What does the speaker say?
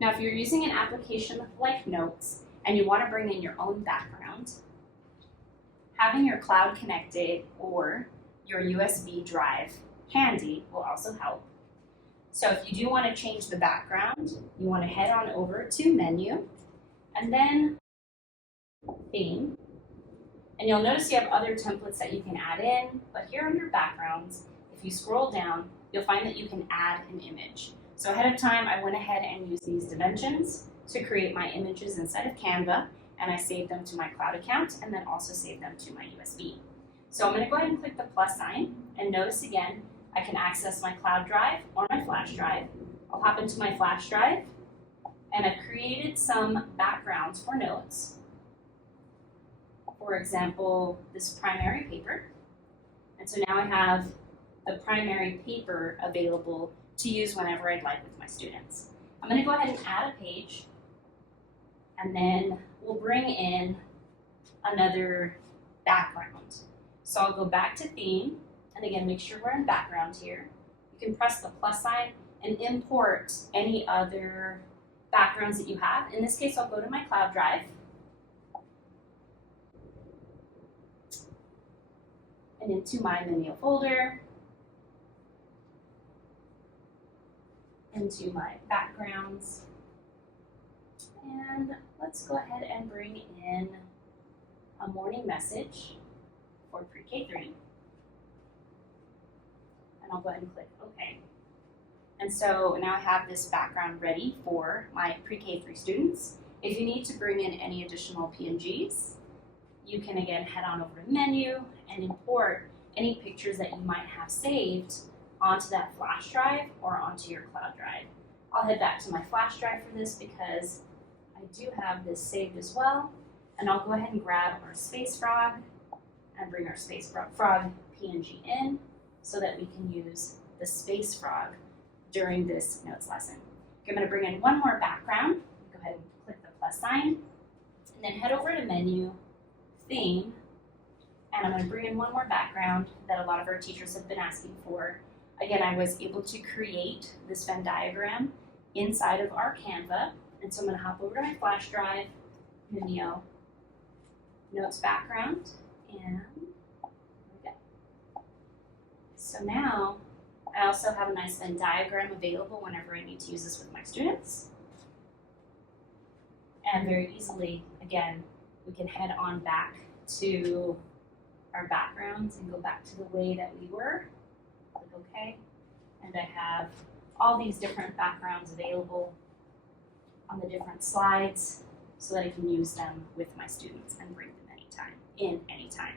Now, if you're using an application like Notes and you want to bring in your own background, having your cloud connected or your USB drive handy will also help. So if you do want to change the background, you want to head on over to Menu and then Theme. And you'll notice you have other templates that you can add in, but here under Backgrounds, if you scroll down, you'll find that you can add an image. So ahead of time, I went ahead and used these dimensions to create my images inside of Canva, and I saved them to my cloud account and then also saved them to my USB. So I'm going to go ahead and click the plus sign, and notice again, I can access my cloud drive or my flash drive. I'll hop into my flash drive, and I've created some backgrounds for notes. For example, this primary paper. And so now I have the primary paper available to use whenever I'd like with my students. I'm going to go ahead and add a page, and then we'll bring in another background. So I'll go back to theme, and again, make sure we're in background here. You can press the plus sign and import any other backgrounds that you have. In this case, I'll go to my cloud drive, and into my Mimio folder, into my backgrounds, and let's go ahead and bring in a morning message for pre-K3. And I'll go ahead and click OK. And so now I have this background ready for my pre-K3 students. If you need to bring in any additional PNGs, you can again head on over to Menu and import any pictures that you might have saved onto that flash drive or onto your cloud drive. I'll head back to my flash drive for this because I do have this saved as well. And I'll go ahead and grab our space frog and bring our space frog PNG in so that we can use the space frog during this notes lesson. I'm going to bring in one more background. Go ahead and click the plus sign, and then head over to Menu, Theme, and I'm going to bring in one more background that a lot of our teachers have been asking for. Again, I was able to create this Venn diagram inside of our Canva, and so I'm going to hop over to my flash drive, Mimio, Notes background, and there we go. So now I also have a nice Venn diagram available whenever I need to use this with my students. And very easily, again, we can head on back to our backgrounds and go back to the way that we were. Click OK. And I have all these different backgrounds available on the different slides so that I can use them with my students and bring them anytime.